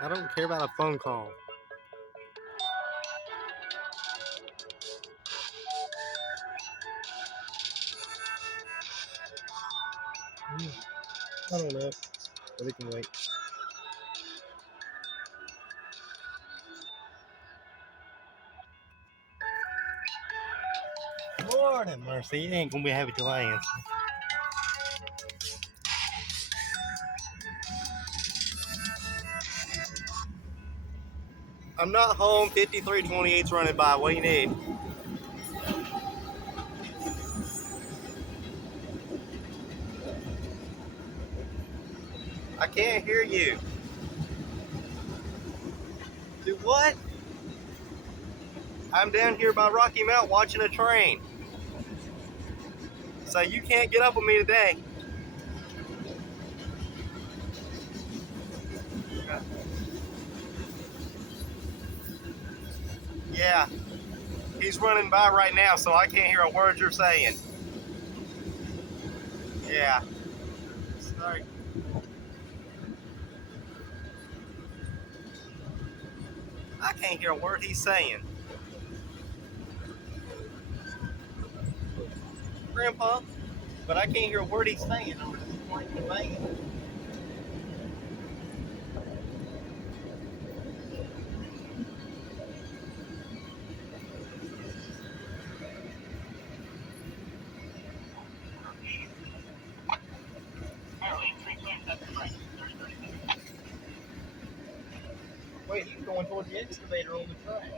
I don't care about a phone call. I don't know, but it can wait. Lord have mercy, you ain't gonna be happy till I answer. I'm not home. 5328's running by. What do you need? I can't hear you. Do what? I'm down here by Rocky Mount watching a train. So you can't get up with me today. Yeah, he's running by right now, so I can't hear a word you're saying. Yeah. Sorry. I can't hear a word he's saying. Grandpa, but I can't hear a word he's saying over this point in the van. Wait, he's going toward the excavator on the track.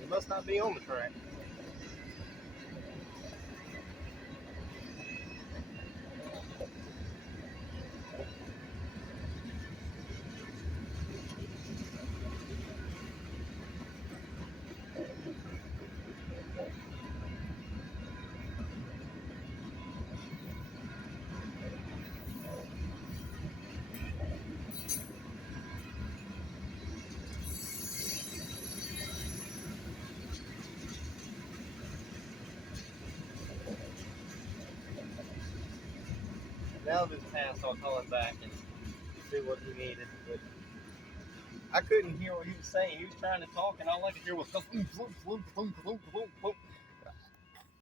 He must not be on the track. Now that it's passed, I'll call him back and see what he needed. But I couldn't hear what he was saying. He was trying to talk, and all I could hear was